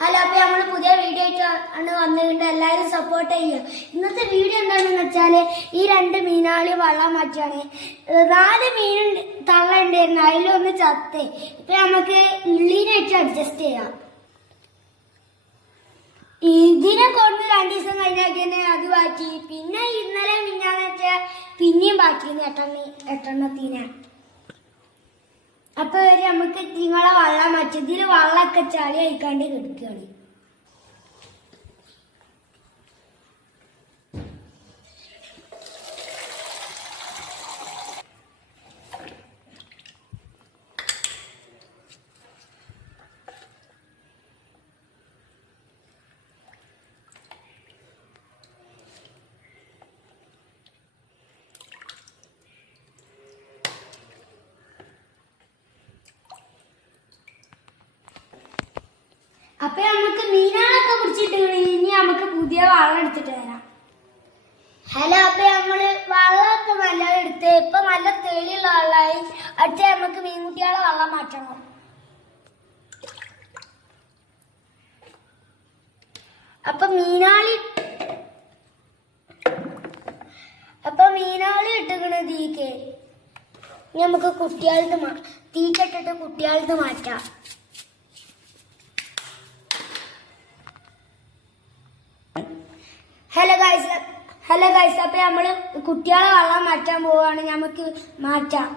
Hello അപ്പൊ നമ്മൾ പുതിയ വീഡിയോ ആയിട്ട് ആണ് വന്നിട്ടുണ്ട്. എല്ലാവരും സപ്പോർട്ട് ചെയ്യുക ഇന്നത്തെ വീഡിയോ എന്താണെന്ന് വെച്ചാൽ ഈ രണ്ട് മീനാളി വള്ളം മാറ്റാണ് നാല് മീൻ തള്ള ഉണ്ടായിരുന്നു അതിലൊന്ന് ചത്ത്. ഇപ്പൊ നമുക്ക് ഉള്ളിനായിട്ട് അഡ്ജസ്റ്റ് ചെയ്യാം. ഇതിനെ കൊണ്ട് രണ്ടു ദിവസം കഴിഞ്ഞാൽ അത് ബാക്കി പിന്നെ ഇന്നലെ മിഞ്ഞാന്ന് വെച്ചാൽ പിന്നെയും ബാക്കി എട്ടെണ്ണ എട്ടെണ്ണത്തിന്. അപ്പൊ നമുക്ക് നിങ്ങളെ വള്ളം മാറ്റി ഇതിൽ വള്ളമൊക്കെ ചളി അയക്കാണ്ട് കിടക്കുകയാണ് അപ്പൊ നമുക്ക് മീനാളൊക്കെ പിടിച്ചിട്ട് ഇനി നമുക്ക് പുതിയ വള്ളം എടുത്തിട്ട് വരാം. ഹലോ അപ്പൊ നമ്മൾ വള്ളമൊക്കെ നല്ല എടുത്ത് ഇപ്പൊ നല്ല തെളിയുള്ള വള്ളമായി. അടുത്ത നമുക്ക് മീൻകുട്ടികളെ വള്ളം മാറ്റണം. അപ്പൊ മീനാളി അപ്പൊ മീനാളി ഇട്ടുകണ തീക്ക് നമുക്ക് കുട്ടികളത് തീക്കെട്ടിട്ട് കുട്ടികളത് മാറ്റാം. ഹലോ ഗൈസ് ഹലോ ഗൈസ് അപ്പൊ നമ്മൾ കുട്ടികളെ വെള്ളം മാറ്റാൻ പോവാണ് നമുക്ക് മാറ്റാം.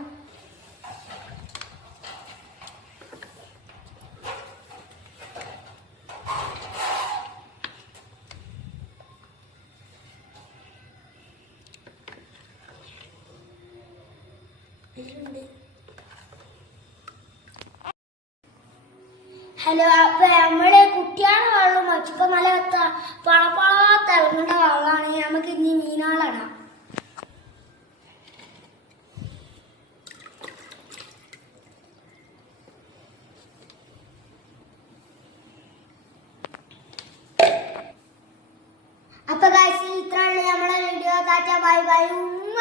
ഹലോ അപ്പൊ നമ്മൾ കുട്ടികളെ വെള്ളം മാറ്റി. ഇപ്പൊ നല്ല ത- പളപള തിളങ്ങുന്ന വെള്ളമാണ് മീനാളിടാം അപ്പൊ കാശി ഇത്രയുള്ള നമ്മളെ വീഡിയോ കാറ്റ ബൈ ബൈ ഉമ്മ.